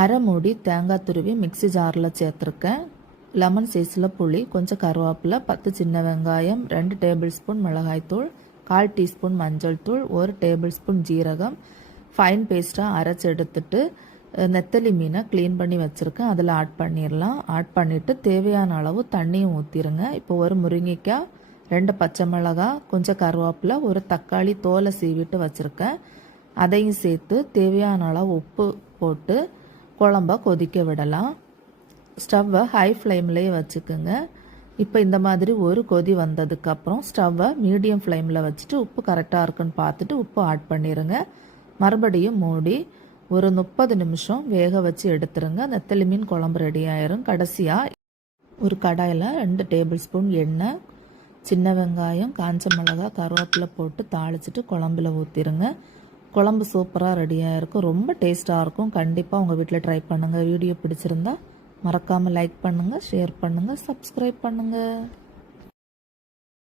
அரை மூடி தேங்காய் துருவி மிக்ஸி ஜாரில் சேர்த்துருக்கேன். லெமன் சைஸில் புளி, கொஞ்சம் கருவேப்பிலை, 10 சின்ன வெங்காயம், 2 டேபிள் ஸ்பூன் மிளகாய்த்தூள், 1/4 டீஸ்பூன் மஞ்சள் தூள், 1 டேபிள் ஸ்பூன் ஜீரகம், ஃபைன் பேஸ்ட்டாக அரைச்சி எடுத்துட்டு நெத்தலி மீனை க்ளீன் பண்ணி வச்சுருக்கேன். அதில் ஆட் பண்ணிடலாம். ஆட் பண்ணிவிட்டு தேவையான அளவு தண்ணியும் ஊற்றிடுங்க. இப்போ ஒரு முருங்கைக்காய், 2 பச்சை மிளகாய், கொஞ்சம் கருவேப்பிலை, ஒரு தக்காளி தோலை சீவிட்டு வச்சுருக்கேன். அதையும் சேர்த்து தேவையான அளவு உப்பு போட்டு குழம்ப கொதிக்க விடலாம். ஸ்டவ்வை ஹை ஃப்ளேம்லேயே வச்சுக்கோங்க. இப்போ இந்த மாதிரி ஒரு கொதி வந்ததுக்கப்புறம் ஸ்டவ்வை மீடியம் ஃப்ளேமில் வச்சுட்டு உப்பு கரெக்டாக இருக்குன்னு பார்த்துட்டு உப்பு ஆட் பண்ணிடுங்க. மறுபடியும் மூடி ஒரு 30 நிமிஷம் வேக வச்சு எடுத்துருங்க. நெத்தலி மீன் குழம்பு ரெடி ஆயிரும். கடைசியாக ஒரு கடாயில் 2 டேபிள் ஸ்பூன் எண்ணெய், சின்ன வெங்காயம், காஞ்ச மிளகாய், கருவேப்பிலை போட்டு தாளிச்சிட்டு குழம்புல ஊற்றிடுங்க. குழம்பு சூப்பராக ரெடியாக இருக்கும். ரொம்ப டேஸ்ட்டாக இருக்கும். கண்டிப்பாக உங்கள் வீட்டில் ட்ரை பண்ணுங்கள். வீடியோ பிடிச்சிருந்தா மறக்காமல் லைக் பண்ணுங்கள், ஷேர் பண்ணுங்கள், சப்ஸ்கிரைப் பண்ணுங்கள்.